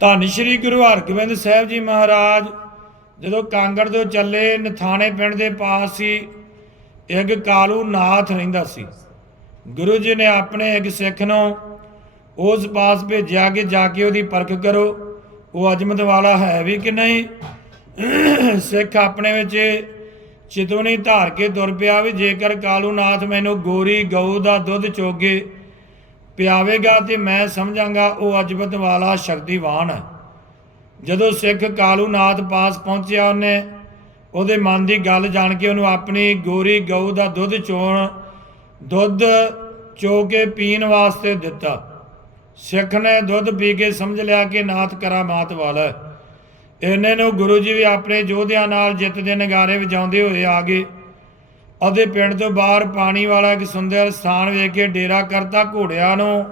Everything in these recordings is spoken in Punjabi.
ਧੰਨ ਸ਼੍ਰੀ ਗੁਰੂ ਹਰਗੋਬਿੰਦ ਸਾਹਿਬ ਜੀ ਮਹਾਰਾਜ, ਜਦੋਂ ਕਾਂਗੜ ਤੋਂ ਚੱਲੇ ਨਥਾਣੇ ਪਿੰਡ ਦੇ ਪਾਸ ਸੀ, ਇੱਕ ਕਾਲੂ ਨਾਥ ਰਹਿੰਦਾ ਸੀ। ਗੁਰੂ ਜੀ ਨੇ ਆਪਣੇ ਇੱਕ ਸਿੱਖ ਨੂੰ ਉਸ ਪਾਸ ਭੇਜਿਆ ਕਿ ਜਾ ਕੇ ਉਹਦੀ ਪਰਖ ਕਰੋ। ਉਹ ਅਜਮਤ ਵਾਲਾ ਹੈ ਵੀ ਕਿ ਨਹੀਂ? ਸਿੱਖ ਆਪਣੇ ਵਿੱਚ ਚਿਤਵਨੀ ਧਾਰ ਕੇ ਤੁਰ ਪਿਆ ਵੀ ਜੇਕਰ ਕਾਲੂ ਨਾਥ ਮੈਨੂੰ ਗੋਰੀ, ਗਊ ਦਾ ਦੁੱਧ ਚੋਗੇ ਪਿਆਵੇਗਾ ਤੇ ਮੈਂ ਸਮਝਾਂਗਾ, ਉਹ ਅਜਬਤ ਵਾਲਾ ਸ਼ਕਤੀਵਾਨ ਹੈ। ਜਦੋਂ ਸਿੱਖ ਕਾਲੂ ਨਾਥ ਪਾਸ ਪਹੁੰਚਿਆ ਉਹਨੇ, ਉਹਦੇ ਮਨ ਦੀ ਗੱਲ ਜਾਣ ਕੇ ਉਹਨੂੰ ਆਪਣੀ ਗੋਰੀ ਗਊ ਦਾ ਦੁੱਧ ਚੋਣ, ਦੁੱਧ ਚੋ ਕੇ ਪੀਣ ਵਾਸਤੇ ਦਿੱਤਾ। ਸਿੱਖ ਨੇ ਦੁੱਧ ਪੀ ਕੇ ਸਮਝ ਲਿਆ ਕਿ ਨਾਥ ਕਰਾਮਾਤ ਵਾਲਾ ਇਹਨੇ ਨੂੰ ਗੁਰੂ ਜੀ ਵੀ ਆਪਣੇ ਯੋਧਿਆਂ ਨਾਲ ਜਿੱਤ ਦੇ ਨਗਾਰੇ ਵਜਾਉਂਦੇ ਹੋਏ ਆ ਗਏ। ਅਤੇ ਪਿੰਡ ਤੋਂ ਬਾਹਰ ਪਾਣੀ ਵਾਲਾ ਇੱਕ ਸੁੰਦਰ ਸਥਾਨ ਵੇਖ ਕੇ ਡੇਰਾ ਕਰਤਾ ਘੋੜਿਆਂ ਨੂੰ।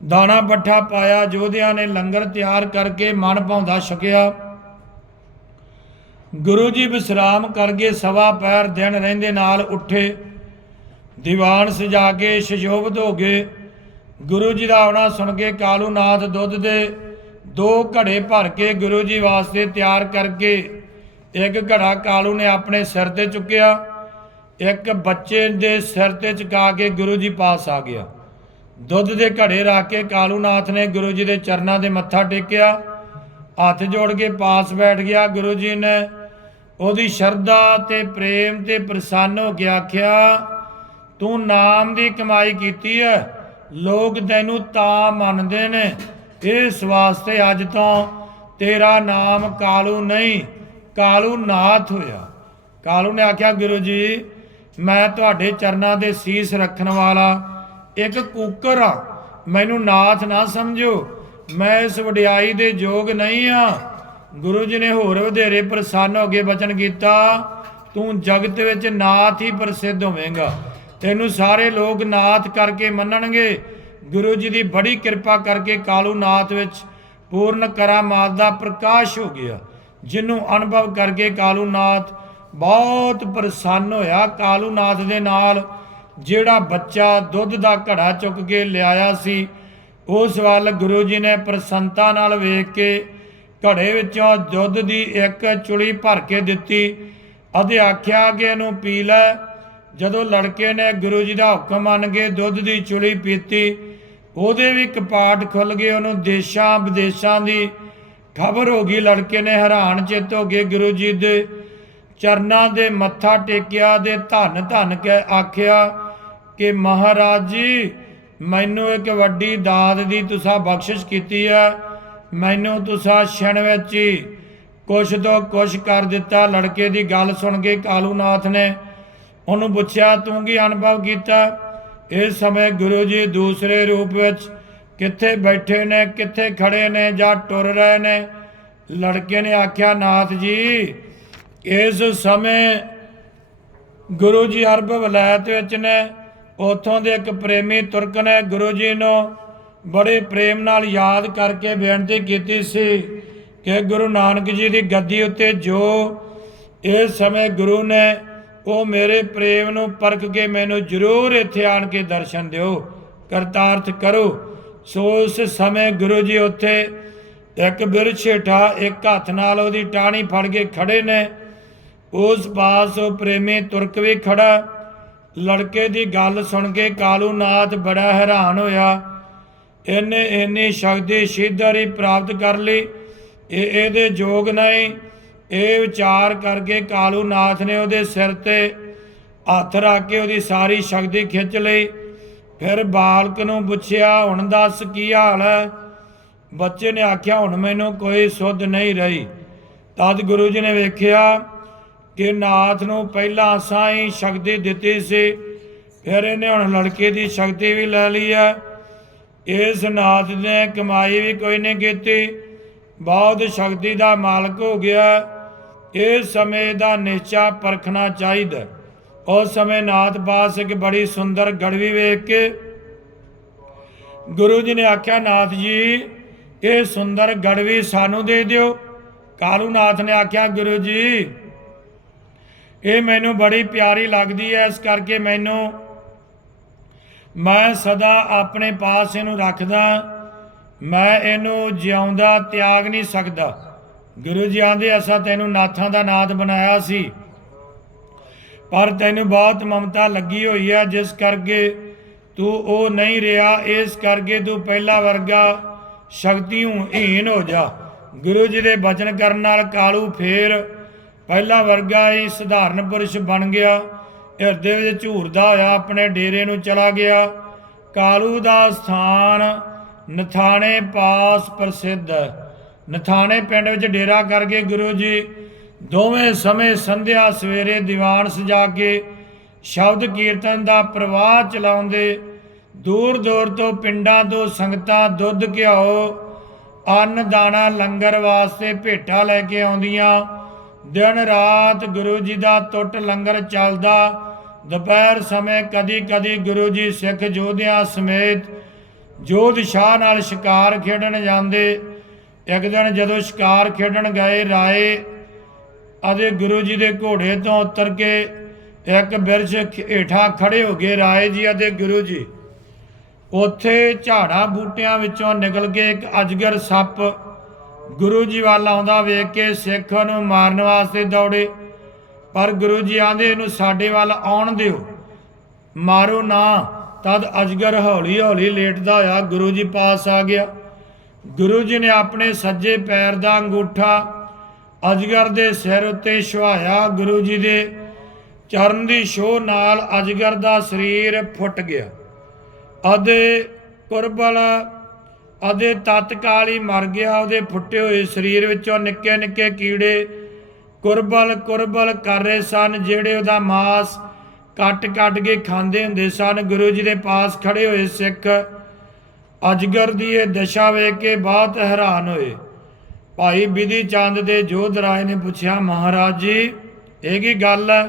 ਦਾਣਾ ਪੱਠਾ ਪਾਇਆ, ਯੋਧਿਆਂ ਨੇ ਲੰਗਰ ਤਿਆਰ ਕਰਕੇ ਮਨ ਭਾਉਂਦਾ ਛਕਿਆ। ਗੁਰੂ ਜੀ ਵਿਸਰਾਮ ਕਰਕੇ ਸਵਾ ਪੈਰ ਦਿਨ ਰਹਿੰਦੇ ਨਾਲ ਉੱਠੇ। ਦੀਵਾਨ ਸਜਾ ਕੇ ਸ਼ਸ਼ੋਭਤ ਹੋ ਗਏ। ਗੁਰੂ ਜੀ ਦਾ ਆਉਣਾ ਸੁਣ ਕੇ ਕਾਲੂ ਨਾਥ ਦੁੱਧ ਦੇ ਦੋ ਘੜੇ ਭਰ ਕੇ ਗੁਰੂ ਜੀ ਵਾਸਤੇ ਤਿਆਰ ਕਰਕੇ ਇੱਕ ਘੜਾ ਕਾਲੂ ਨੇ ਆਪਣੇ ਸਿਰ ਤੇ ਚੁੱਕਿਆ। ਇੱਕ ਬੱਚੇ ਦੇ ਸਿਰ ਤੇ ਚੁਕਾ ਕੇ ਗੁਰੂ ਜੀ ਪਾਸ ਆ ਗਿਆ। ਦੁੱਧ ਦੇ ਘੜੇ ਰੱਖ ਕੇ ਕਾਲੂ ਨਾਥ ਨੇ ਗੁਰੂ ਜੀ ਦੇ ਚਰਨਾਂ ਦੇ ਮੱਥਾ ਟੇਕਿਆ। ਹੱਥ ਜੋੜ ਕੇ ਪਾਸ ਬੈਠ ਗਿਆ। ਗੁਰੂ ਜੀ ਨੇ ਉਹਦੀ ਸ਼ਰਧਾ ਤੇ ਪ੍ਰੇਮ ਤੇ ਪ੍ਰਸੰਨ ਹੋ ਕੇ ਆਖਿਆ, ਤੂੰ ਨਾਮ ਦੀ ਕਮਾਈ ਕੀਤੀ ਹੈ ਲੋਕ ਤੈਨੂੰ ਤਾਂ ਮੰਨਦੇ ਨੇ। ਇਸ ਵਾਸਤੇ ਅੱਜ ਤੋਂ ਤੇਰਾ ਨਾਮ ਕਾਲੂ ਨਹੀਂ ਕਾਲੂ ਨਾਥ ਹੋਇਆ। ਕਾਲੂ ਨੇ ਆਖਿਆ, ਗੁਰੂ ਜੀ ਮੈਂ ਤੁਹਾਡੇ ਚਰਨਾਂ ਦੇ ਸੀਸ ਰੱਖਣ ਵਾਲਾ ਇੱਕ ਕੂਕਰ ਆ। ਮੈਨੂੰ ਨਾਥ ਨਾ ਸਮਝੋ। ਮੈਂ ਇਸ ਵਡਿਆਈ ਦੇ ਯੋਗ ਨਹੀਂ ਆ। ਗੁਰੂ ਜੀ ਨੇ ਹੋਰ ਵਧੇਰੇ ਪ੍ਰਸੰਨ ਹੋ ਕੇ ਬਚਨ ਕੀਤਾ, ਤੂੰ ਜਗਤ ਵਿੱਚ ਨਾਥ ਹੀ ਪ੍ਰਸਿੱਧ ਹੋਵੇਂਗਾ। ਤੈਨੂੰ ਸਾਰੇ ਲੋਕ ਨਾਥ ਕਰਕੇ ਮੰਨਣਗੇ। ਗੁਰੂ ਜੀ ਦੀ ਬੜੀ ਕਿਰਪਾ ਕਰਕੇ ਕਾਲੂ ਨਾਥ ਵਿੱਚ ਪੂਰਨ ਕਰਾਮਾਤ ਦਾ ਪ੍ਰਕਾਸ਼ ਹੋ ਗਿਆ ਜਿਹਨੂੰ ਅਨੁਭਵ ਕਰਕੇ ਕਾਲੂ ਨਾਥ ਬਹੁਤ ਪ੍ਰਸੰਨ ਹੋਇਆ ਕਾਲੂ ਨਾਥ ਦੇ ਨਾਲ, ਜਿਹੜਾ ਬੱਚਾ ਦੁੱਧ ਦਾ ਘੜਾ ਚੁੱਕ ਕੇ ਲਿਆਇਆ ਸੀ। ਉਸ ਵੱਲ ਗੁਰੂ ਜੀ ਨੇ ਪ੍ਰਸੰਨਤਾ ਨਾਲ ਵੇਖ ਕੇ ਘੜੇ ਵਿੱਚੋਂ ਦੁੱਧ ਦੀ ਇੱਕ ਚੁਲੀ ਭਰ ਕੇ ਦਿੱਤੀ। ਅਤੇ ਆਖਿਆ ਕਿ ਇਹਨੂੰ ਪੀ ਲੈ। ਜਦੋਂ ਲੜਕੇ ਨੇ ਗੁਰੂ ਜੀ ਦਾ ਹੁਕਮ ਮੰਨ ਕੇ ਦੁੱਧ ਦੀ ਚੁਲੀ ਪੀਤੀ, ਉਹਦੇ ਵੀ ਕਪਾਟ ਖੁੱਲ ਗਏ। ਉਹਨੂੰ ਦੇਸ਼ਾਂ ਵਿਦੇਸ਼ਾਂ ਦੀ ਖਬਰ ਹੋ ਗਈ। ਲੜਕੇ ਨੇ ਹੈਰਾਨ ਚਿੱਤ ਹੋ ਕੇ ਗੁਰੂ ਜੀ ਦੇ ਚਰਨਾਂ ਦੇ ਮੱਥਾ ਟੇਕਿਆ ਦੇ ਧੰਨ ਧੰਨ ਕੇ ਆਖਿਆ ਕਿ ਮਹਾਰਾਜ ਜੀ, ਮੈਨੂੰ ਇੱਕ ਵੱਡੀ ਦਾਤ ਦੀ ਤੁਸੀਂ ਬਖਸ਼ਿਸ਼ ਕੀਤੀ ਹੈ। ਮੈਨੂੰ ਤੁਸਾਂ ਛਣ ਵਿੱਚ ਹੀ ਕੁਛ ਤੋਂ ਕੁਛ ਕਰ ਦਿੱਤਾ। ਲੜਕੇ ਦੀ ਗੱਲ ਸੁਣ ਕੇ ਕਾਲੂਨਾਥ ਨੇ ਉਹਨੂੰ ਪੁੱਛਿਆ, ਤੂੰ ਕੀ ਅਨੁਭਵ ਕੀਤਾ? ਇਸ ਸਮੇਂ ਗੁਰੂ ਜੀ ਦੂਸਰੇ ਰੂਪ ਵਿੱਚ ਕਿੱਥੇ ਬੈਠੇ ਨੇ, ਕਿੱਥੇ ਖੜੇ ਨੇ ਜਾਂ ਟੁਰ ਰਹੇ ਨੇ? ਲੜਕੇ ਨੇ ਆਖਿਆ, ਨਾਥ ਜੀ ਇਸ ਸਮੇਂ ਗੁਰੂ ਜੀ ਅਰਬ ਵਲਾਇਤ ਵਿੱਚ ਨੇ, ਉਥੋਂ ਦੇ ਇੱਕ ਪ੍ਰੇਮੀ ਤੁਰਕ ਨੇ ਗੁਰੂ ਜੀ ਨੂੰ ਬੜੇ ਪ੍ਰੇਮ ਨਾਲ ਯਾਦ ਕਰਕੇ ਬੇਨਤੀ ਕੀਤੀ ਸੀ ਕਿ ਗੁਰੂ ਨਾਨਕ ਜੀ ਦੀ ਗੱਦੀ ਉੱਤੇ ਜੋ ਇਸ ਸਮੇਂ ਗੁਰੂ ਨੇ, ਉਹ ਮੇਰੇ ਪ੍ਰੇਮ ਨੂੰ ਪਰਖ ਕੇ ਮੈਨੂੰ ਜ਼ਰੂਰ ਇੱਥੇ ਆਣ ਕੇ ਦਰਸ਼ਨ ਦਿਓ, ਕਰਤਾਰਥ ਕਰੋ। ਸੋ ਉਸ ਸਮੇਂ ਗੁਰੂ ਜੀ ਉੱਥੇ ਇੱਕ ਬਿਰਛ ਹੇਠਾਂ ਇੱਕ ਹੱਥ ਨਾਲ ਉਹਦੀ ਟਾਹਣੀ ਫੜ ਕੇ ਖੜੇ ਨੇ। ਉਸ ਪਾਸ ਉਹ ਪ੍ਰੇਮੀ ਤੁਰਕ ਵੀ ਖੜਾ। ਲੜਕੇ ਦੀ ਗੱਲ ਸੁਣ ਕੇ ਕਾਲੂ ਨਾਥ ਬੜਾ ਹੈਰਾਨ ਹੋਇਆ। ਇਹਨੇ ਇੰਨੀ ਸ਼ਕਤੀ ਸਿੱਧਰੀ ਪ੍ਰਾਪਤ ਕਰ ਲਈ। ਇਹ ਇਹਦੇ ਯੋਗ ਨਹੀਂ। ਇਹ ਵਿਚਾਰ ਕਰਕੇ ਕਾਲੂ ਨਾਥ ਨੇ ਉਹਦੇ ਸਿਰ ਤੇ ਹੱਥ ਰੱਖ ਕੇ ਉਹਦੀ ਸਾਰੀ ਸ਼ਕਤੀ ਖਿੱਚ ਲਈ। ਫਿਰ ਬਾਲਕ ਨੂੰ ਪੁੱਛਿਆ, ਹੁਣ ਦੱਸ ਕੀ ਹਾਲ ਹੈ? ਬੱਚੇ ਨੇ ਆਖਿਆ, ਹੁਣ ਮੈਨੂੰ ਕੋਈ ਸੁੱਧ ਨਹੀਂ ਰਹੀ। ਤਦ ਗੁਰੂ ਜੀ ਨੇ ਵੇਖਿਆ ਕਿ ਨਾਥ ਨੂੰ ਪਹਿਲਾਂ ਸਾਈ ਸ਼ਕਤੀ ਦਿੱਤੀ ਸੀ, ਫਿਰ ਇਹਨੇ ਹੁਣ ਲੜਕੇ ਦੀ ਸ਼ਕਤੀ ਵੀ ਲੈ ਲਈ ਹੈ। ਇਸ ਨਾਥ ਨੇ ਕਮਾਈ ਵੀ ਕੋਈ ਨਹੀਂ ਕੀਤੀ, ਬਹੁਤ ਸ਼ਕਤੀ ਦਾ ਮਾਲਕ ਹੋ ਗਿਆ। ਇਸ ਸਮੇਂ ਦਾ ਨਿਸ਼ਚਾ ਪਰਖਣਾ ਚਾਹੀਦਾ ਉਸ ਸਮੇਂ ਨਾਥ ਪਾਸ ਇੱਕ ਬੜੀ ਸੁੰਦਰ ਗੜਵੀ ਵੇਖ ਕੇ ਗੁਰੂ ਜੀ ਨੇ ਆਖਿਆ, ਨਾਥ ਜੀ, ਇਹ ਸੁੰਦਰ ਗੜਵੀ ਸਾਨੂੰ ਦੇ ਦਿਓ। ਕਾਲੂ ਨਾਥ ਨੇ ਆਖਿਆ, ਗੁਰੂ ਜੀ ਇਹ ਮੈਨੂੰ ਬੜੀ ਪਿਆਰੀ ਲੱਗਦੀ ਹੈ ਇਸ ਕਰਕੇ ਮੈਨੂੰ ਮੈਂ ਸਦਾ ਆਪਣੇ ਪਾਸ ਇਹਨੂੰ ਰੱਖਦਾ, ਮੈਂ ਇਹਨੂੰ ਜਿਉਂਦਾ ਤਿਆਗ ਨਹੀਂ ਸਕਦਾ। ਗੁਰੂ ਜੀ ਆਂਦੇ, ਅਸਾਂ ਤੈਨੂੰ ਨਾਥਾਂ ਦਾ ਨਾਥ ਬਣਾਇਆ ਸੀ, ਪਰ ਤੈਨੂੰ ਬਹੁਤ ਮਮਤਾ ਲੱਗੀ ਹੋਈ ਹੈ ਜਿਸ ਕਰਕੇ ਤੂੰ ਉਹ ਨਹੀਂ ਰਿਹਾ, ਇਸ ਕਰਕੇ ਤੂੰ ਪਹਿਲਾ ਵਰਗਾ ਸ਼ਕਤੀਹੂ ਹੀਨ ਹੋ ਜਾ। ਗੁਰੂ ਜੀ ਦੇ ਬਚਨ ਕਰਨ ਨਾਲ ਕਾਲੂ ਫੇਰ ਪਹਿਲਾ ਵਰਗਾ ਹੀ ਸਧਾਰਨ ਪੁਰਸ਼ ਬਣ ਗਿਆ। ਹਿਰਦੇ ਵਿੱਚ ਝੂਰਦਾ ਹੋਇਆ ਆਪਣੇ ਡੇਰੇ ਨੂੰ ਚਲਾ ਗਿਆ। ਕਾਲੂ ਦਾ ਸਥਾਨ ਨਥਾਣੇ ਪਾਸ ਪ੍ਰਸਿੱਧ। ਨਥਾਣੇ ਪਿੰਡ ਵਿੱਚ ਡੇਰਾ ਕਰਕੇ ਗੁਰੂ ਜੀ ਦੋਵੇਂ ਸਮੇਂ ਸੰਧਿਆ ਸਵੇਰੇ ਦੀਵਾਨ ਸਜਾ ਕੇ ਸ਼ਬਦ ਕੀਰਤਨ ਦਾ ਪ੍ਰਵਾਹ ਚਲਾਉਂਦੇ ਦੂਰ ਦੂਰ ਤੋਂ ਪਿੰਡਾਂ ਤੋਂ ਸੰਗਤਾਂ ਦੁੱਧ ਘਿਓ ਅੰਨ ਦਾਣਾ ਲੰਗਰ ਵਾਸਤੇ ਭੇਟਾ ਲੈ ਕੇ ਆਉਂਦੀਆਂ। ਦਿਨ ਰਾਤ ਗੁਰੂ ਜੀ ਦਾ ਟੁੱਟ ਲੰਗਰ ਚੱਲਦਾ, ਦੁਪਹਿਰ ਸਮੇਂ ਕਦੀ ਕਦੀ ਗੁਰੂ ਜੀ ਸਿੱਖ ਯੋਧਿਆਂ ਸਮੇਤ ਜੋਧ ਸ਼ਾਹ ਨਾਲ ਸ਼ਿਕਾਰ ਖੇਡਣ ਜਾਂਦੇ। ਇੱਕ ਦਿਨ ਜਦੋਂ ਸ਼ਿਕਾਰ ਖੇਡਣ ਗਏ ਰਾਏ, ਅਤੇ ਗੁਰੂ ਜੀ ਦੇ ਘੋੜੇ ਤੋਂ ਉਤਰ ਕੇ ਇੱਕ ਬਿਰਛ ਹੇਠਾਂ ਖੜੇ ਹੋ ਗਏ ਰਾਏ ਜੀ ਅਤੇ ਗੁਰੂ ਜੀ। ਉੱਥੇ ਝਾੜਾਂ ਬੂਟਿਆਂ ਵਿੱਚੋਂ ਨਿਕਲ ਕੇ ਇੱਕ ਅਜਗਰ ਸੱਪ ਗੁਰੂ ਜੀ ਵੱਲ ਆਉਂਦਾ ਵੇਖ ਕੇ ਸਿੱਖ ਨੂੰ ਮਾਰਨ ਵਾਸਤੇ ਦੌੜੇ। ਪਰ ਗੁਰੂ ਜੀ ਆਂਦੇ ਇਹਨੂੰ ਸਾਡੇ ਵੱਲ ਆਉਣ ਦਿਓ। ਮਾਰੋ ਨਾ, ਤਦ ਅਜਗਰ ਹੌਲੀ ਹੌਲੀ ਲੇਟਦਾ ਹੋਇਆ ਗੁਰੂ ਜੀ ਪਾਸ ਆ ਗਿਆ। ਗੁਰੂ ਜੀ ਨੇ ਆਪਣੇ ਸੱਜੇ ਪੈਰ ਦਾ ਅੰਗੂਠਾ ਅਜਗਰ ਦੇ ਸਿਰ ਉੱਤੇ ਛੁਹਾਇਆ। ਗੁਰੂ ਜੀ ਦੇ ਚਰਨ ਦੀ ਛੋਹ ਨਾਲ ਅਜਗਰ ਦਾ ਸਰੀਰ ਫੁੱਟ ਗਿਆ। ਅਦੇ ਕੁਰਬਲ ਅਤੇ ਤਤਕਾਲ ਹੀ ਮਰ ਗਿਆ, ਉਹਦੇ ਫੁੱਟੇ ਹੋਏ ਸਰੀਰ ਵਿੱਚੋਂ ਨਿੱਕੇ ਨਿੱਕੇ ਕੀੜੇ ਕੁਰਬਲ ਕੁਰਬਲ ਕਰ ਰਹੇ ਸਨ, ਜਿਹੜੇ ਉਹਦਾ ਮਾਸ ਕੱਟ ਕੱਟ ਕੇ ਖਾਂਦੇ ਹੁੰਦੇ ਸਨ। ਗੁਰੂ ਜੀ ਦੇ ਪਾਸ ਖੜੇ ਹੋਏ ਸਿੱਖ ਅਜਗਰ ਦੀ ਇਹ ਦਸ਼ਾ ਵੇਖ ਕੇ ਬਹੁਤ ਹੈਰਾਨ ਹੋਏ। ਭਾਈ ਬਿਧੀ ਚੰਦ ਦੇ ਜੋਧ ਰਾਏ ਨੇ ਪੁੱਛਿਆ, ਮਹਾਰਾਜ ਜੀ, ਇਹ ਕੀ ਗੱਲ ਹੈ?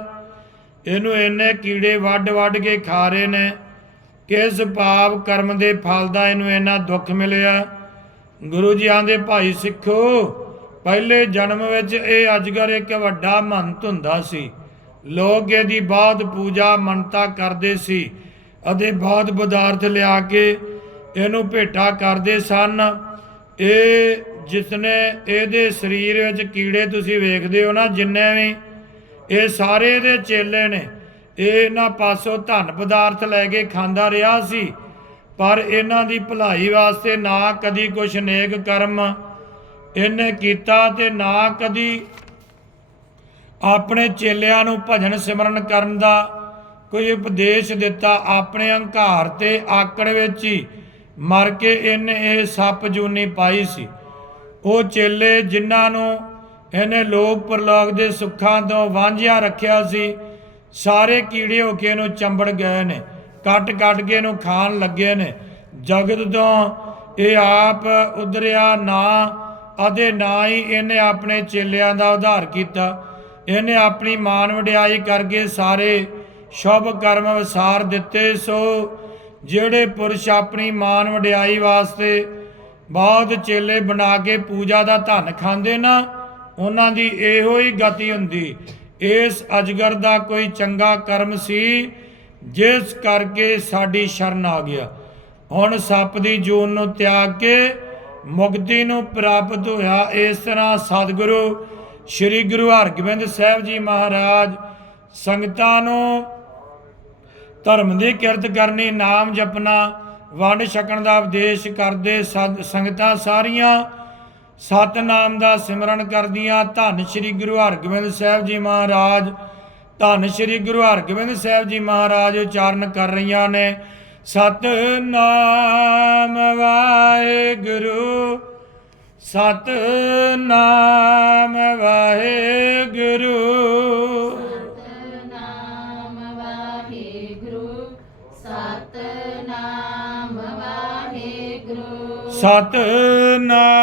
ਇਹਨੂੰ ਇੰਨੇ ਕੀੜੇ ਵੱਡ ਵੱਡ ਕੇ ਖਾ ਰਹੇ ਨੇ। ਕਿਸ ਪਾਪ ਕਰਮ ਦੇ ਫਲ ਦਾ ਇਹਨੂੰ ਇੰਨਾ ਦੁੱਖ ਮਿਲਿਆ? ਗੁਰੂ ਜੀ ਆਂਦੇ, ਭਾਈ ਸਿੱਖੋ, ਪਹਿਲੇ ਜਨਮ ਵਿੱਚ ਇਹ ਅਜਗਰ ਇੱਕ ਵੱਡਾ ਮਹੰਤ ਹੁੰਦਾ ਸੀ। ਲੋਕ ਇਹਦੀ ਬਹੁਤ ਪੂਜਾ ਮੰਨਤਾ ਕਰਦੇ ਸੀ ਅਤੇ ਬਹੁਤ ਪਦਾਰਥ ਲਿਆ ਕੇ ਇਹਨੂੰ ਭੇਟਾ ਕਰਦੇ ਸਨ। ਇਹ ਜਿਸਨੇ ਇਹਦੇ ਸਰੀਰ ਵਿੱਚ ਕੀੜੇ ਤੁਸੀਂ ਵੇਖਦੇ ਹੋ ਨਾ, ਜਿੰਨੇ ਵੀ, ਇਹ ਸਾਰੇ ਇਹਦੇ ਚੇਲੇ ਨੇ। ਇਹ ਇਹਨਾਂ ਪਾਸੋਂ ਧਨ ਪਦਾਰਥ ਲੈ ਕੇ ਖਾਂਦਾ ਰਿਹਾ ਸੀ, ਪਰ ਇਹਨਾਂ ਦੀ ਭਲਾਈ ਵਾਸਤੇ ਨਾ ਕਦੀ ਕੁਛ ਨੇਕ ਕਰਮ ਇਹਨੇ ਕੀਤਾ ਤੇ ਨਾ ਕਦੀ ਆਪਣੇ ਚੇਲਿਆਂ ਨੂੰ ਭਜਨ ਸਿਮਰਨ ਕਰਨ ਦਾ ਕੋਈ ਉਪਦੇਸ਼ ਦਿੱਤਾ। ਆਪਣੇ ਹੰਕਾਰ ਤੇ ਆਕੜ ਵਿੱਚ ਹੀ ਮਰ ਕੇ ਇਹਨੇ ਇਹ ਸੱਪ ਜੂਨੀ ਪਾਈ ਸੀ। ਉਹ ਚੇਲੇ ਜਿਨ੍ਹਾਂ ਨੂੰ ਇਹਨੇ ਲੋਕ ਪਰਲੋਕ ਦੇ ਸੁੱਖਾਂ ਤੋਂ ਵਾਂਝਿਆ ਰੱਖਿਆ ਸੀ ਸਾਰੇ ਕੀੜੇ ਹੋ ਕੇ ਇਹਨੂੰ ਚੰਬੜ ਗਏ ਨੇ, ਕੱਟ ਕੱਟ ਕੇ ਇਹਨੂੰ ਖਾਣ ਲੱਗੇ ਨੇ। ਜਗਤ ਤੋਂ ਇਹ ਆਪ ਉਧਰਿਆ ਨਾ, ਅਤੇ ਨਾ ਹੀ ਇਹਨੇ ਆਪਣੇ ਚੇਲਿਆਂ ਦਾ ਉਧਾਰ ਕੀਤਾ। ਇਹਨੇ ਆਪਣੀ ਮਾਨ ਵਡਿਆਈ ਕਰਕੇ ਸਾਰੇ ਸ਼ੁਭ ਕਰਮ ਵਿਸਾਰ ਦਿੱਤੇ। ਸੋ ਜਿਹੜੇ ਪੁਰਸ਼ ਆਪਣੀ ਮਾਨ ਵਡਿਆਈ ਵਾਸਤੇ ਬਹੁਤ ਚੇਲੇ ਬਣਾ ਕੇ ਪੂਜਾ ਦਾ ਧਨ ਖਾਂਦੇ ਨਾ, ਉਹਨਾਂ ਦੀ ਇਹੋ ਹੀ ਗਤੀ ਹੁੰਦੀ। ਇਸ ਅਜਗਰ ਦਾ ਕੋਈ ਚੰਗਾ ਕਰਮ ਸੀ, ਜਿਸ ਕਰਕੇ ਸਾਡੀ ਸ਼ਰਨ ਆ ਗਿਆ। ਹੁਣ ਸੱਪ ਦੀ ਜੂਨ ਨੂੰ ਤਿਆਗ ਕੇ ਮੁਕਤੀ ਨੂੰ ਪ੍ਰਾਪਤ ਹੋਇਆ ਇਸ ਤਰ੍ਹਾਂ ਸਤਿਗੁਰੂ ਸ੍ਰੀ ਗੁਰੂ ਹਰਗੋਬਿੰਦ ਸਾਹਿਬ ਜੀ ਮਹਾਰਾਜ ਸੰਗਤਾਂ ਨੂੰ ਧਰਮ ਦੀ ਕਿਰਤ ਕਰਨੀ, ਨਾਮ ਜਪਣਾ, ਵੰਡ ਛਕਣ ਦਾ ਉਪਦੇਸ਼ ਕਰਦੇ ਸਦ- ਸੰਗਤਾਂ ਸਾਰੀਆਂ ਸਤਨਾਮ ਦਾ ਸਿਮਰਨ ਕਰਦੀਆਂ ਧੰਨ ਸ੍ਰੀ ਗੁਰੂ ਹਰਗੋਬਿੰਦ ਸਾਹਿਬ ਜੀ ਮਹਾਰਾਜ। ਧੰਨ ਸ੍ਰੀ ਗੁਰੂ ਹਰਗੋਬਿੰਦ ਸਾਹਿਬ ਜੀ ਮਹਾਰਾਜ ਉਚਾਰਨ ਕਰ ਰਹੀਆਂ ਨੇ। ਸਤਨਾਮ ਵਾਹਿਗੁਰੂ ਸਤਨਾਮ ਵਾਹਿਗੁਰੂ। ਸਤਨਾਮ ਵਾਹਿਗੁਰੂ ਸਤਨਾਮ ਵਾਹਿਗੁਰੂ। ਸਤਨਾਮ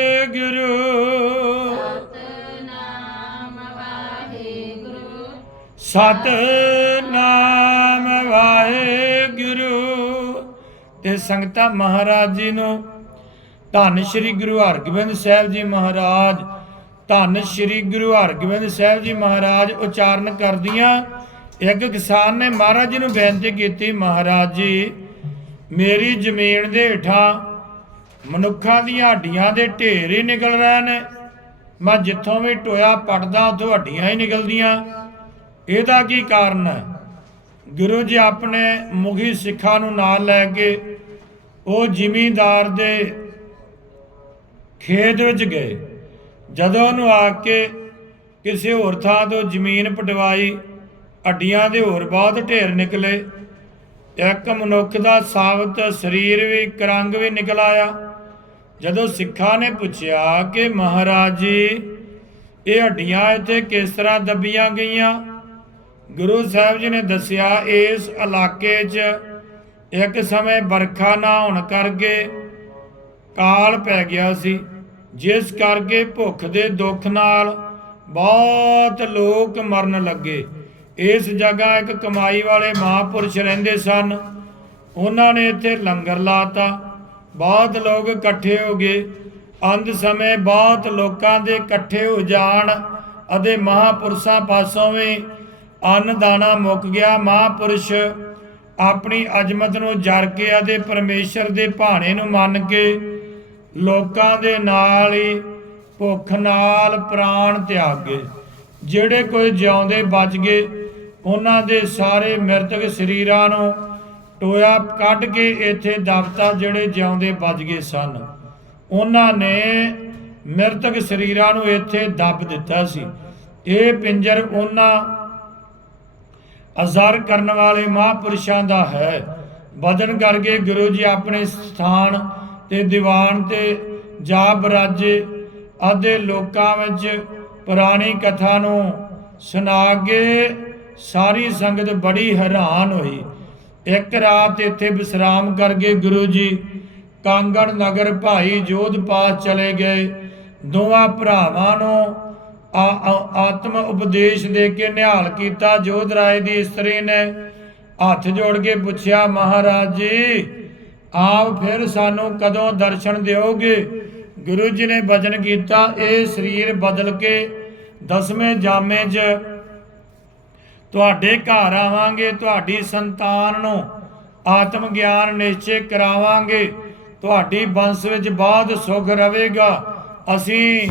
ਸਤਨਾਮ ਵਾਹਿਗੁਰੂ। ਤੇ ਸੰਗਤਾਂ ਮਹਾਰਾਜ ਜੀ ਨੂੰ ਧੰਨ ਸ਼੍ਰੀ ਗੁਰੂ ਹਰਗੋਬਿੰਦ ਸਾਹਿਬ ਜੀ ਮਹਾਰਾਜ, ਧੰਨ ਸ਼੍ਰੀ ਗੁਰੂ ਹਰਗੋਬਿੰਦ ਸਾਹਿਬ ਜੀ ਮਹਾਰਾਜ ਉਚਾਰਨ ਕਰਦੀਆਂ। ਇੱਕ ਕਿਸਾਨ ਨੇ ਮਹਾਰਾਜ ਜੀ ਨੂੰ ਬੇਨਤੀ ਕੀਤੀ, ਮਹਾਰਾਜ ਜੀ, ਮੇਰੀ ਜ਼ਮੀਨ ਦੇ ਹੇਠਾਂ ਮਨੁੱਖਾਂ ਦੀਆਂ ਹੱਡੀਆਂ ਦੇ ਢੇਰ ਹੀ ਨਿਕਲ ਰਹੇ ਨੇ। ਮੈਂ ਜਿੱਥੋਂ ਵੀ ਟੋਇਆ ਪੜਦਾ ਉੱਥੋਂ ਹੱਡੀਆਂ ਹੀ ਨਿਕਲਦੀਆਂ। ਇਹਦਾ ਕੀ ਕਾਰਨ ਹੈ? ਗੁਰੂ ਜੀ ਆਪਣੇ ਮੁਖੀ ਸਿੱਖਾਂ ਨੂੰ ਨਾਲ ਲੈ ਕੇ ਉਹ ਜ਼ਿਮੀਂਦਾਰ ਦੇ ਖੇਤ ਵਿੱਚ ਗਏ। ਜਦੋਂ ਉਹਨੂੰ ਆ ਕੇ ਕਿਸੇ ਹੋਰ ਥਾਂ ਤੋਂ ਜ਼ਮੀਨ ਪਟਵਾਈ, ਹੱਡੀਆਂ ਦੇ ਹੋਰ ਬਹੁਤ ਢੇਰ ਨਿਕਲੇ। ਇੱਕ ਮਨੁੱਖ ਦਾ ਸਾਬਤ ਸਰੀਰ ਵੀ ਕਰੰਗ ਵੀ ਨਿਕਲ ਆਇਆ। ਜਦੋਂ ਸਿੱਖਾਂ ਨੇ ਪੁੱਛਿਆ ਕਿ ਮਹਾਰਾਜ ਜੀ, ਇਹ ਹੱਡੀਆਂ ਇੱਥੇ ਕਿਸ ਤਰ੍ਹਾਂ ਦੱਬੀਆਂ ਗਈਆਂ? ਗੁਰੂ ਸਾਹਿਬ ਜੀ ਨੇ ਦੱਸਿਆ, ਇਸ ਇਲਾਕੇ 'ਚ ਇੱਕ ਸਮੇਂ ਵਰਖਾ ਨਾ ਹੋਣ ਕਰਕੇ ਕਾਲ ਪੈ ਗਿਆ ਸੀ, ਜਿਸ ਕਰਕੇ ਭੁੱਖ ਦੇ ਦੁੱਖ ਨਾਲ ਬਹੁਤ ਲੋਕ ਮਰਨ ਲੱਗੇ। ਇਸ ਜਗ੍ਹਾ ਇੱਕ ਕਮਾਈ ਵਾਲੇ ਮਹਾਪੁਰਸ਼ ਰਹਿੰਦੇ ਸਨ। ਉਹਨਾਂ ਨੇ ਇੱਥੇ ਲੰਗਰ ਲਾਤਾ। ਬਹੁਤ ਲੋਕ ਇਕੱਠੇ ਹੋ ਗਏ। ਅੰਤ ਸਮੇਂ ਬਹੁਤ ਲੋਕਾਂ ਦੇ ਇਕੱਠੇ ਹੋ ਜਾਣ ਅਤੇ ਮਹਾਪੁਰਸ਼ਾਂ ਪਾਸੋਂ ਵੀ ਅੰਨ ਦਾਣਾ ਮੁੱਕ ਗਿਆ। ਮਹਾਪੁਰਸ਼ ਆਪਣੀ ਅਜ਼ਮਤ ਨੂੰ ਜਰ ਕੇ ਅਤੇ ਪਰਮੇਸ਼ਰ ਦੇ ਭਾਣੇ ਨੂੰ ਮੰਨ ਕੇ ਲੋਕਾਂ ਦੇ ਨਾਲ ਹੀ ਭੁੱਖ ਨਾਲ ਪ੍ਰਾਣ ਤਿਆਗ ਗਏ। ਜਿਹੜੇ ਕੋਈ ਜਿਉਂਦੇ ਬਚ ਗਏ। ਉਹਨਾਂ ਦੇ ਸਾਰੇ ਮ੍ਰਿਤਕ ਸਰੀਰਾਂ ਨੂੰ ਟੋਇਆ ਕੱਢ ਕੇ ਇੱਥੇ ਦਬਤਾ ਜਿਹੜੇ ਜਿਉਂਦੇ ਬਚ ਗਏ ਸਨ। ਉਹਨਾਂ ਨੇ ਮ੍ਰਿਤਕ ਸਰੀਰਾਂ ਨੂੰ ਇੱਥੇ ਦੱਬ ਦਿੱਤਾ ਸੀ। ਇਹ ਪਿੰਜਰ ਉਹਨਾਂ ਅਜ਼ਰ ਕਰਨ ਵਾਲੇ ਮਹਾਪੁਰਸ਼ਾਂ ਦਾ ਹੈ। ਬਦਨ ਕਰਕੇ ਗੁਰੂ ਜੀ ਆਪਣੇ ਸਥਾਨ ਤੇ ਦੀਵਾਨ ਤੇ ਜਾ ਬਰਾਜੇ ਆਦੇ ਲੋਕਾਂ ਵਿੱਚ ਪੁਰਾਣੀ ਕਥਾ ਨੂੰ ਸੁਣਾ ਕੇ ਸਾਰੀ ਸੰਗਤ ਬੜੀ ਹੈਰਾਨ ਹੋਈ। ਇੱਕ ਰਾਤ ਇੱਥੇ ਵਿਸਰਾਮ ਕਰਕੇ ਗੁਰੂ ਜੀ ਕਾਂਗੜ ਨਗਰ ਭਾਈ ਜੋਧ ਪਾਸ ਚਲੇ ਗਏ। ਦੋਵਾਂ ਭਰਾਵਾਂ ਨੂੰ ਆਤਮ ਉਪਦੇਸ਼ ਦੇ ਕੇ ਨਿਹਾਲ ਕੀਤਾ। ਜੋਧ ਰਾਏ ਦੀ ਇਸਤਰੀ ਨੇ ਹੱਥ ਜੋੜ ਕੇ ਪੁੱਛਿਆ, ਮਹਾਰਾਜ ਜੀ, ਆਪ ਫਿਰ ਸਾਨੂੰ ਕਦੋਂ ਦਰਸ਼ਨ ਦਿਓਗੇ? ਗੁਰੂ ਜੀ ਨੇ ਬਚਨ ਕੀਤਾ, ਇਹ ਸਰੀਰ ਬਦਲ ਕੇ ਦਸਵੇਂ ਜਾਮੇ 'ਚ ਤੁਹਾਡੇ ਘਰ ਆਵਾਂਗੇ, ਤੁਹਾਡੀ ਸੰਤਾਨ ਨੂੰ ਆਤਮ ਗਿਆਨ ਨਿਸ਼ਚੈ ਕਰਾਵਾਂਗੇ। ਤੁਹਾਡੀ ਬੰਸ ਵਿੱਚ ਬਹੁਤ ਸੁਖ ਰਵੇਗਾ ਅਸੀਂ